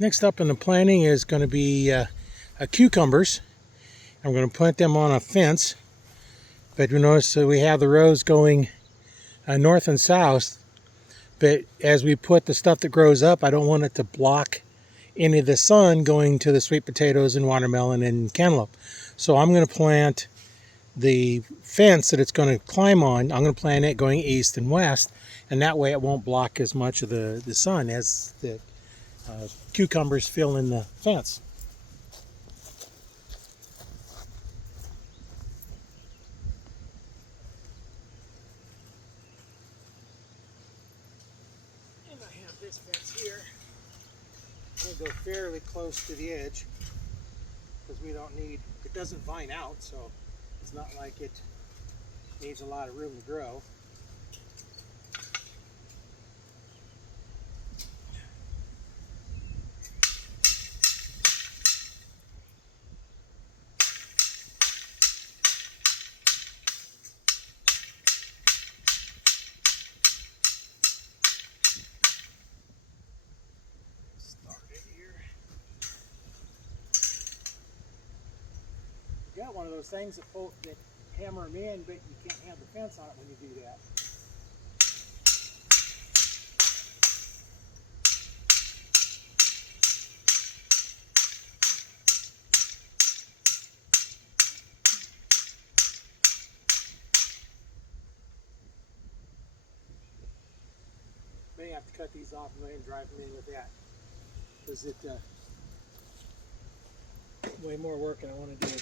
Next up in the planting is going to be cucumbers. I'm going to plant them on a fence, but you notice that we have the rows going north and south. But as we put the stuff that grows up, I don't want it to block any of the sun going to the sweet potatoes and watermelon and cantaloupe. So I'm going to plant the fence that it's going to climb on. I'm going to plant it going east and west, and that way it won't block as much of the sun as the cucumbers fill in the fence. And I have this fence here. I'm going to go fairly close to the edge because we don't need, it doesn't vine out, so it's not like it needs a lot of room to grow. You got one of those things that hammer them in, but you can't have the fence on it when you do that. May have to cut these off and drive them in with that, because it way more work than I want to do.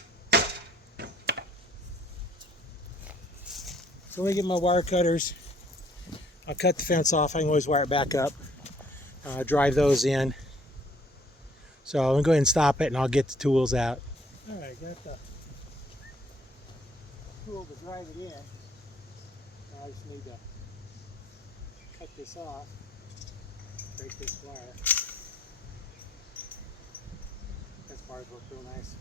So let me get my wire cutters. I'll cut the fence off. I can always wire it back up. Drive those in. So I'm going to go ahead and stop it, and I'll get the tools out. All right, got the tool to drive it in. Now I just need to cut this off. Break this wire. This bar's work real nice.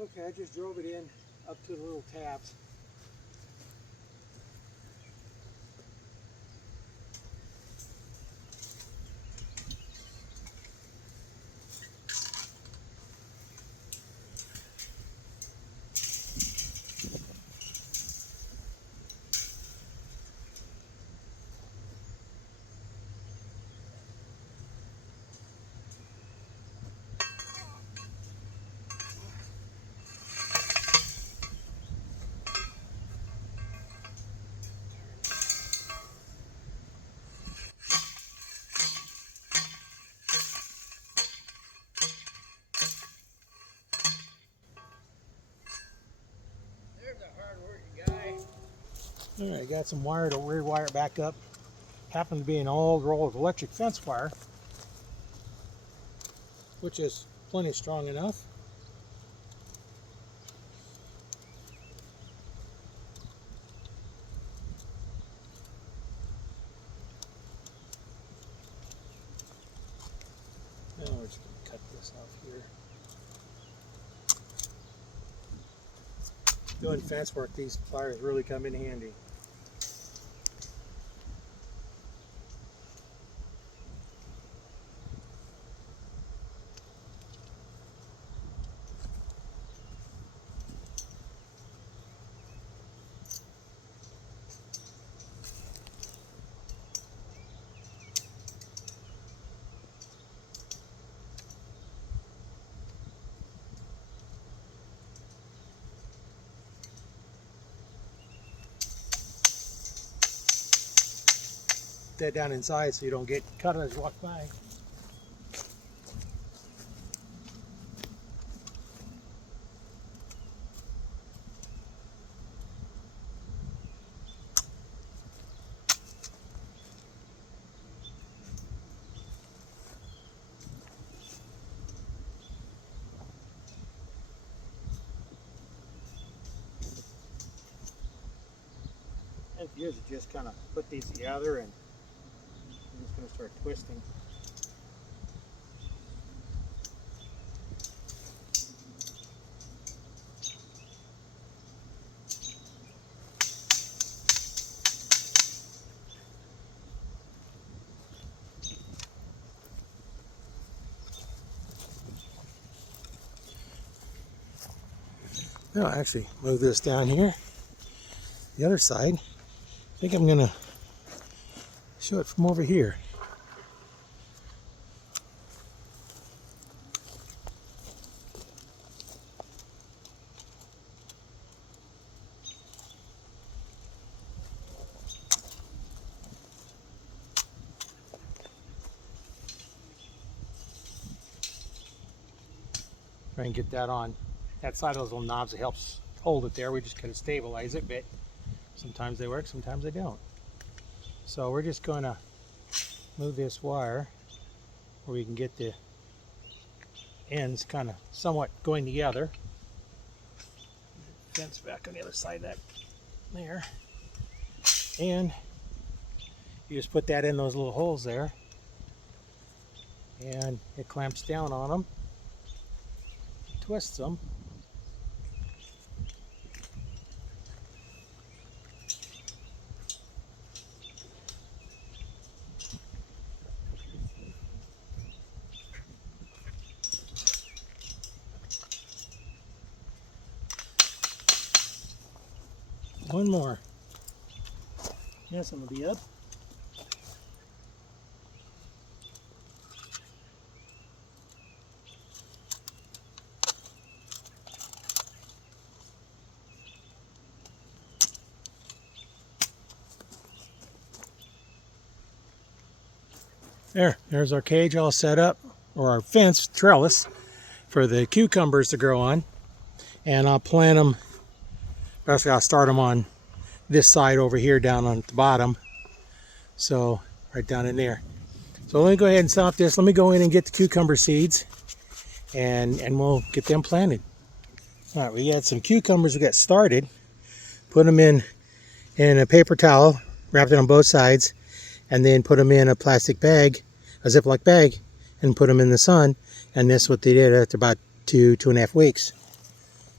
Okay, I just drove it in up to the little tabs. All right, got some wire to rewire it back up. Happened to be an old roll of electric fence wire, which is plenty strong enough. Now we're just going to cut this off here. Doing fence work, these pliers really come in handy. that down inside so you don't get cut as you walk by. And here's to just kind of put these together, and I'm just going to start twisting. Now I'll actually move this down here, the other side. I think I'm going to show it from over here. Try and get that on that side of those little knobs. It helps hold it there. We just kind of stabilize it, but sometimes they work, sometimes they don't. So we're just going to move this wire where we can get the ends kind of somewhat going together. Fence back on the other side of that there. And you just put that in those little holes there, and it clamps down on them, twists them. One more. Yes, I'm gonna be up. There's our cage all set up, or our fence trellis for the cucumbers to grow on. And I'll plant them, basically I'll start them on this side over here down on the bottom. So right down in there. So let me go ahead and stop this. Let me go in and get the cucumber seeds, and we'll get them planted. All right, we got some cucumbers we got started. Put them in a paper towel, wrapped it on both sides, and then put them in a plastic bag, a Ziploc bag, and put them in the sun. And this is what they did after about 2.5 weeks.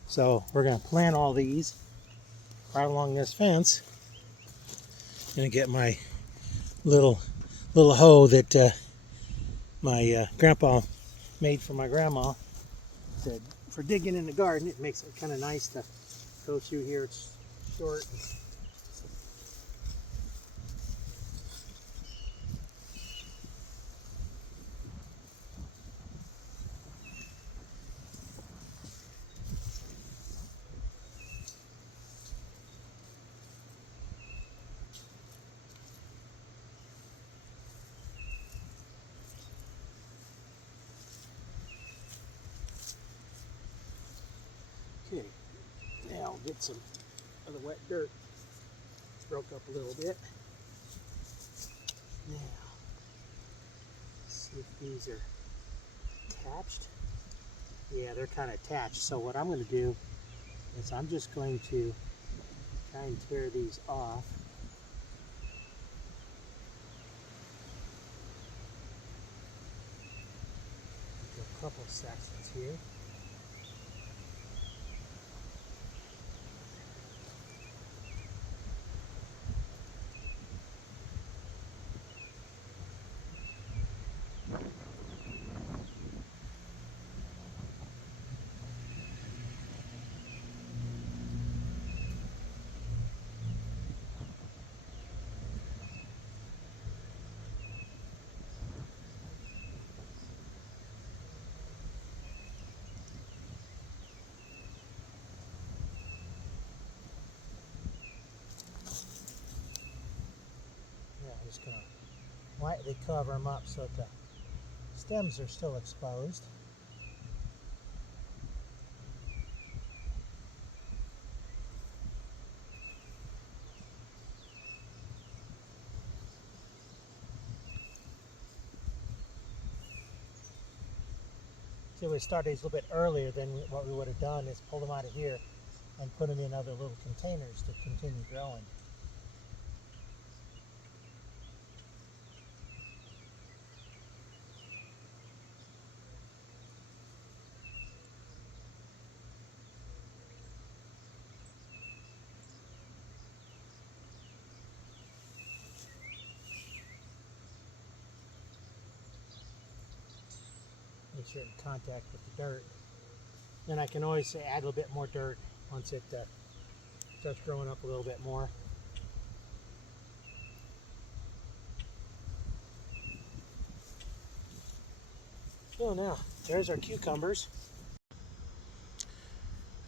So we're going to plant all these right along this fence. I'm going to get my little hoe that my grandpa made for my grandma for digging in the garden. It makes it kind of nice to go through here. It's short. Okay, now I'll get some of the wet dirt. Broke up a little bit. Now, see if these are attached. Yeah, they're kind of attached. So what I'm going to do is I'm just going to try and tear these off. A couple sections here. Yeah, I'm just gonna lightly cover them up so that the stems are still exposed. See, we started these a little bit earlier than what we would have done is pull them out of here and put them in other little containers to continue growing. Make sure in contact with the dirt. Then I can always add a little bit more dirt once it starts growing up a little bit more. So now, there's our cucumbers.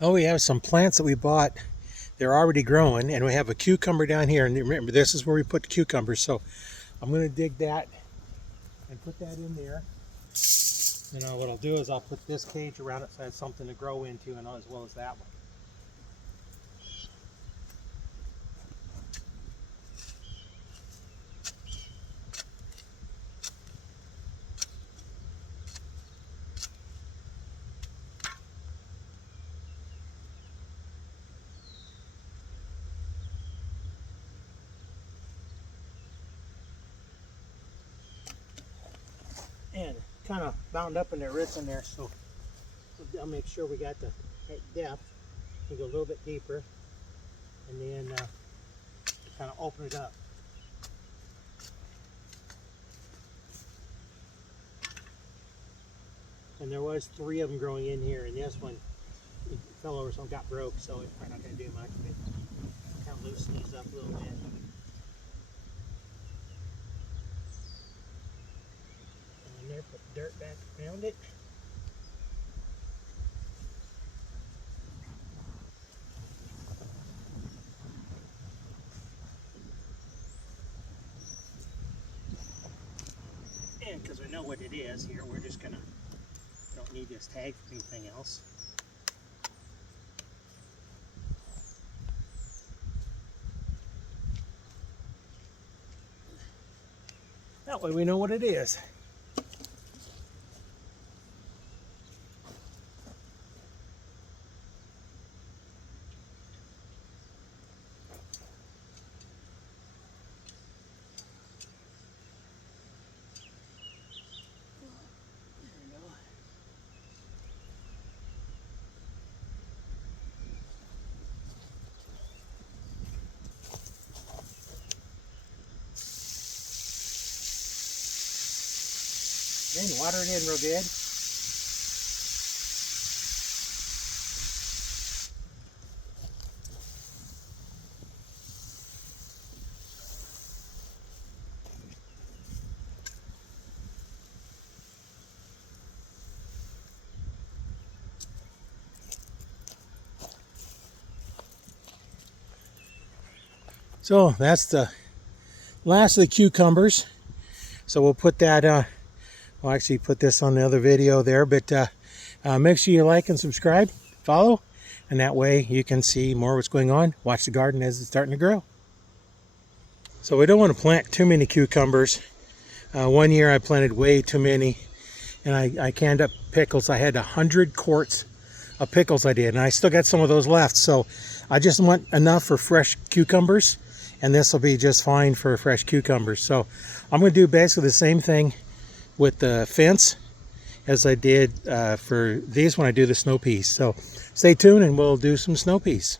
Oh, we have some plants that we bought. They're already growing, and we have a cucumber down here. And remember, this is where we put the cucumbers. So I'm going to dig that and put that in there. You know, what I'll do is I'll put this cage around it so it has something to grow into, and as well as that one. And kind of bound up in their roots in there, so I'll make sure we got the right depth. We go a little bit deeper, and then kind of open it up. And there was 3 of them growing in here, and this one fell over, so it got broke, so it's probably not going to do much, but kind of loosen these up a little bit. And there, put the dirt back around it. And because we know what it is here, we're just going to, don't need this tag for anything else. That way we know what it is. Then water it in real good. So that's the last of the cucumbers. So we'll put that I'll actually put this on the other video there, but make sure you like and subscribe, follow, and that way you can see more of what's going on. Watch the garden as it's starting to grow. So we don't want to plant too many cucumbers. One year I planted way too many, and I canned up pickles. I had 100 quarts of pickles I did, and I still got some of those left. So I just want enough for fresh cucumbers, and this will be just fine for fresh cucumbers. So I'm going to do basically the same thing with the fence as I did for these when I do the snow peas. So stay tuned and we'll do some snow peas.